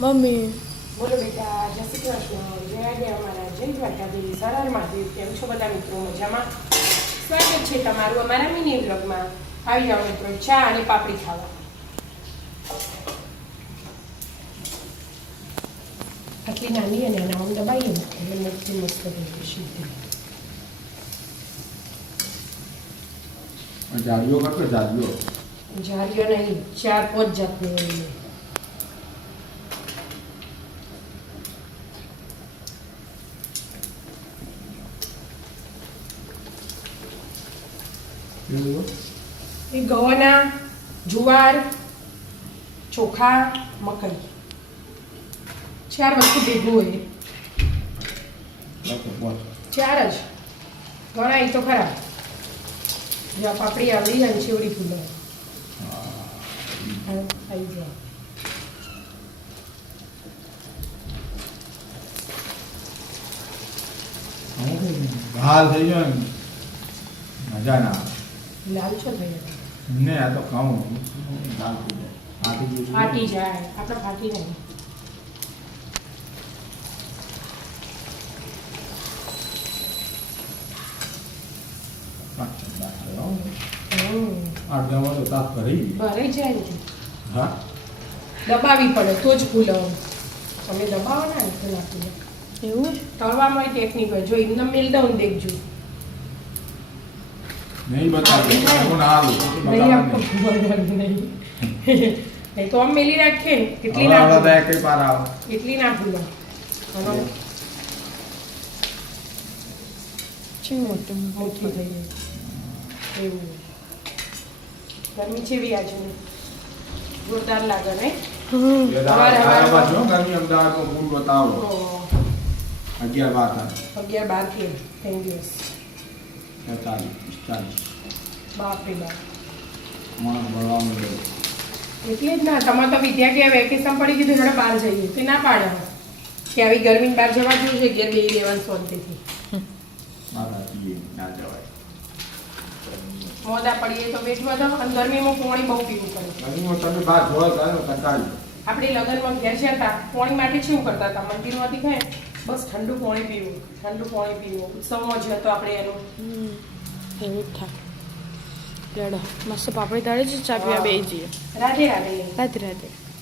Mummy બોલો બેટા, જય શ્રી કૃષ્ણ, જય આજે અમારા જય દ્વારકાધીશ, હર મહાદેવ. કેમ છો બધા મિત્રો? મજામાં? સ્વાગત છે તમારું અમારા મિની બ્લોગમાં. આવી જાઓ મિત્રો, ચા અને પાપડી ખાવા. આટલી નાની અને આમ દબાઈએ ને એટલે મોટી મસ્ત થઈ જારીઓ કરતો જારીઓ જારીઓ નહીં, 4-5 જાતની હોય. એ ગવાના, જુવાર, ચોખા, મકાઈ, 4 વસ્તુ ભેગું હોય. 4 જ ગણાય તો ખરા. જ્યાં પાપડી આવડી જાય ને ચેવડી ફૂલે આવી જાય. હાલ થઈ ગયો ને મજા ના આવે. લાલ છો થઈ ને આ તો ખાઉં દાલ થઈ જાય ફાટી જાય. આપણે ફાટી નહીં. અડધામાં તો તાપ ભરી ભરાઈ જાય ને હા દબાવી પડે તો જ ફૂલે. તમે દબાવો ને તો ના ફૂલે. એવું તળવામાં ટેકનિક હોય. જો એમને મેલ દઉં ને દેખજો. નહીં બતાવે હું ના આવું નહીં આપો નહીં. નહીં તો આમ મેલી રાખીએ ને કેટલી ના હવે ફૂલે. કઈ પાર આવે એટલી ના ફૂલે. હવે છે મોટું મોટી થઈ ગઈ એવું. ગરમી જેવી આજે જોરદાર લાગે ને. બાજુ ગરમી અમદાવાદમાં ફૂલ બતાવો તો 11-12 11-12 કે 3 દિવસ 45-45 બાપ રે બાપ. માણસ ભણવામાં ગયો એટલે જ ના. તમારે તો વિદ્યાર્થી વેકેશન પડી ગયું એટલે બહાર જઈએ તે ના પાડે કે આવી ગરમીની બહાર જવા જેવું છે. ઘેર બેસી રહેવાનું શાંતિથી. મારા પીએ ના જવાય મોદા પડીએ તો બેઠવા દો. અને ગરમીમાં પાણી બહુ પીવું પડે. ગરમીમાં તમે બહાર જોવા જાય કંટાળી આપણે લગ્નમાં ઘેર છે હતા પાણી માટે શું કરતા હતા? મંદિરમાંથી ખાય બસ ઠંડુ પાણી પીવું, ઠંડુ પાણી પીવું. ઉત્સવમાં જ હતો આપણે એનું. એવું જ થાય. લડો મસ્ત પાપડી તાળે છે. ચા પીવા બે જઈએ. રાધે રાધે. રાધે રાધે.